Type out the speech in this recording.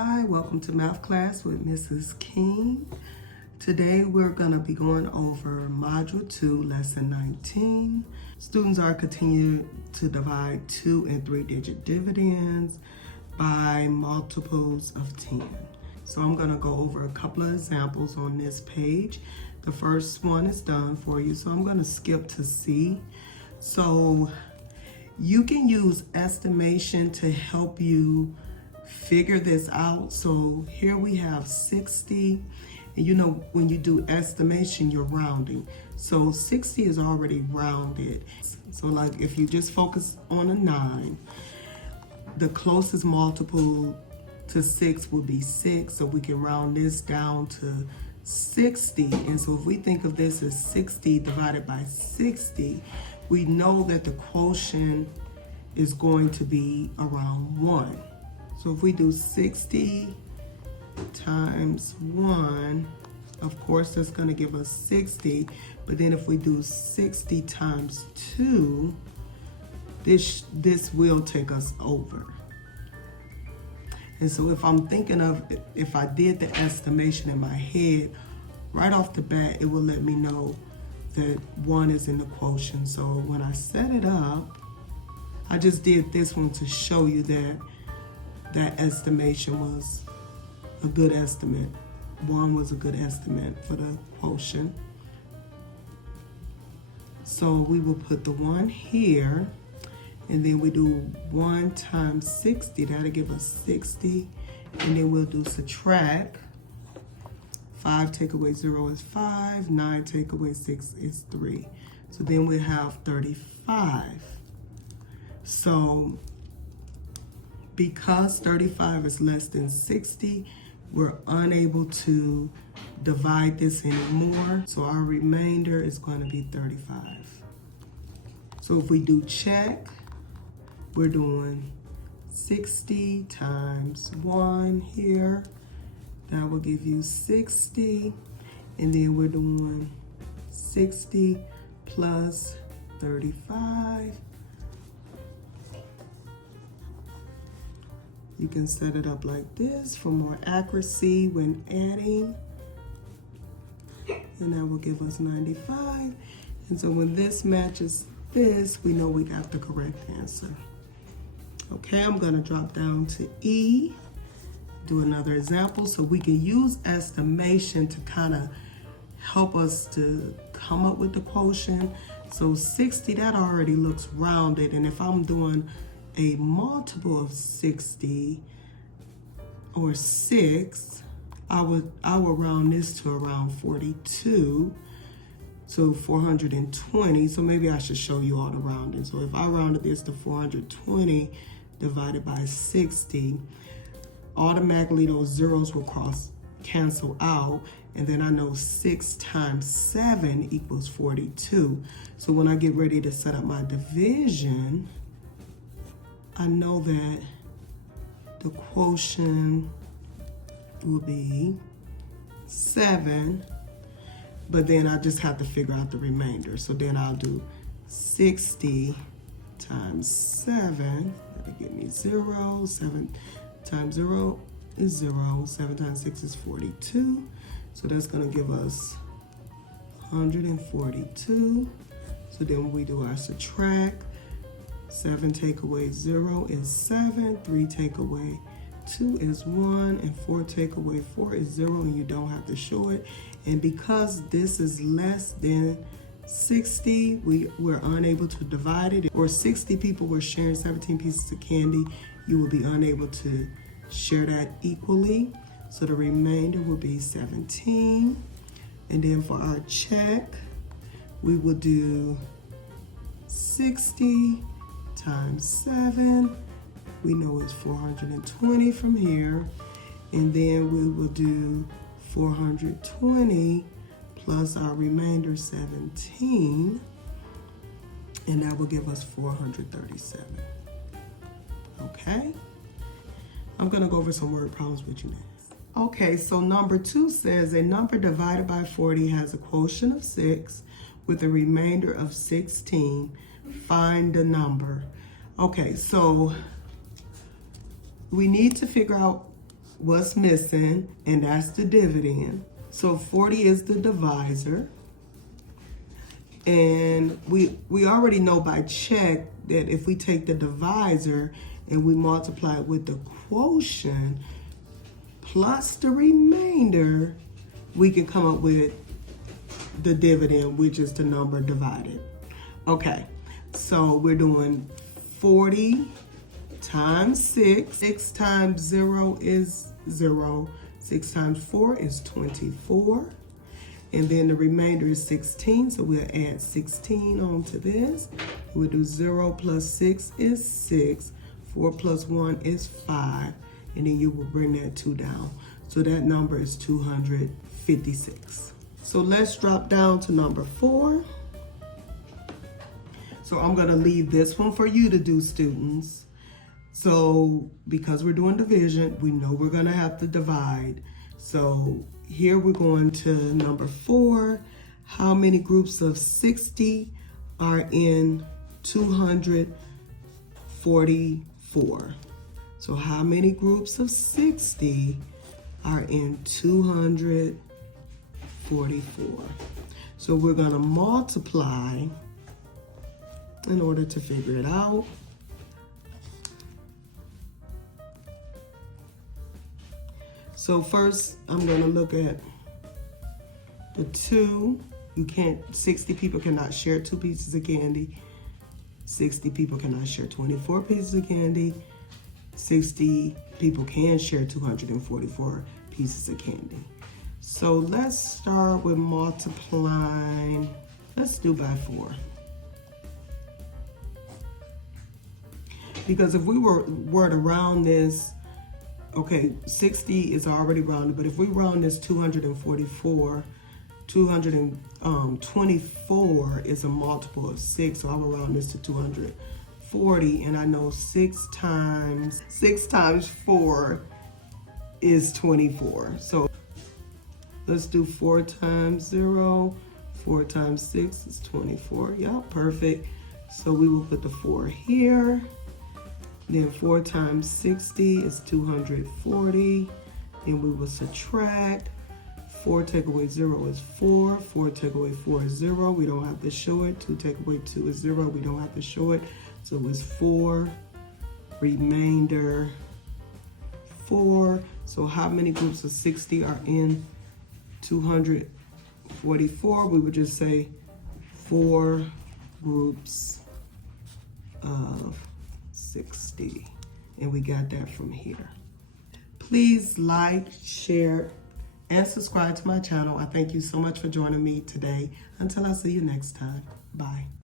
Hi, welcome to Math Class with Mrs. King. Today we're going to be going over Module 2, Lesson 19. Students are continuing to divide 2 and 3-digit dividends by multiples of 10. So I'm going to go over a couple of examples on this page. The first one is done for you, so I'm going to skip to C. So you can use estimation to help you figure this out. So here we have 60, and you know when you do estimation you're rounding, so 60 is already rounded. So like if you just focus on a 9, the closest multiple to 6 would be 6, so we can round this down to 60. And so if we think of this as 60 divided by 60, we know that the quotient is going to be around 1. So if we do 60 times 1, of course that's going to give us 60. But then if we do 60 times 2, this will take us over. And so if I'm thinking of, if I did the estimation in my head, right off the bat, it will let me know that 1 is in the quotient. So when I set it up, I just did this one to show you that that estimation was a good estimate. 1 was a good estimate for the quotient. So we will put the 1 here, and then we do 1 times 60, that'll give us 60. And then we'll do subtract. 5 take away 0 is 5, 9 take away 6 is 3. So then we have 35. So because 35 is less than 60, we're unable to divide this anymore. So our remainder is going to be 35. So if we do check, we're doing 60 times 1 here. That will give you 60. And then we're doing 60 plus 35. You can set it up like this for more accuracy when adding. And that will give us 95. And so when this matches this, we know we got the correct answer. Okay, I'm gonna drop down to E, do another example. So we can use estimation to kind of help us to come up with the quotient. So 60, that already looks rounded. And if I'm doing a multiple of 60 or 6, I would round this to around 42, so 420. So maybe I should show you all the rounding. So if I rounded this to 420 divided by 60, automatically those zeros will cancel out, and then I know 6 times 7 equals 42. So when I get ready to set up my division, I know that the quotient will be 7, but then I just have to figure out the remainder. So then I'll do 60 times 7, that'll give me 0. 7 times 0 is 0. 7 times 6 is 42. So that's gonna give us 142. So then when we do our subtract, 7 take away 0 is 7, 3 take away 2 is 1, and 4 take away 4 is 0, and you don't have to show it. And because this is less than 60, we're unable to divide it. Or 60 people were sharing 17 pieces of candy, you will be unable to share that equally. So the remainder will be 17. And then for our check, we will do 60 times 7, we know it's 420 from here, and then we will do 420 plus our remainder 17, and that will give us 437. Okay, I'm gonna go over some word problems with you next. Okay, so number 2 says a number divided by 40 has a quotient of 6 with a remainder of 16. Find the number. Okay, so we need to figure out what's missing, and that's the dividend. So 40 is the divisor. And we already know by check that if we take the divisor and we multiply it with the quotient plus the remainder, we can come up with the dividend, which is the number divided. Okay, so we're doing 40 times 6. 6 times 0 is 0. 6 times 4 is 24. And then the remainder is 16, so we'll add 16 onto this. We'll do 0 plus 6 is 6. 4 plus 1 is 5. And then you will bring that 2 down. So that number is 256. So let's drop down to number 4. So I'm gonna leave this one for you to do, students. So because we're doing division, we know we're gonna have to divide. So here we're going to number 4. How many groups of 60 are in 244? So how many groups of 60 are in 244? So we're going to multiply in order to figure it out. So first, I'm going to look at the 2. 60 people cannot share 2 pieces of candy. 60 people cannot share 24 pieces of candy. 60 people can share 244 pieces of candy. So let's start with multiplying. Let's do by 4. Because if we were to round this, okay, 60 is already rounded, but if we round this 244, 224 is a multiple of 6, so I will round this to 240, and I know 6 times 4 is 24. So let's do 4 times 0, 4 times 6 is 24. Yeah, perfect. So we will put the 4 here. Then 4 times 60 is 240. Then we will subtract. 4 take away 0 is 4. 4 take away 4 is 0. We don't have to show it. 2 take away 2 is 0. We don't have to show it. So it's 4. Remainder 4. So how many groups of 60 are in 244? We would just say 4 groups of 60. And we got that from here. Please like, share, and subscribe to my channel. I thank you so much for joining me today. Until I see you next time. Bye.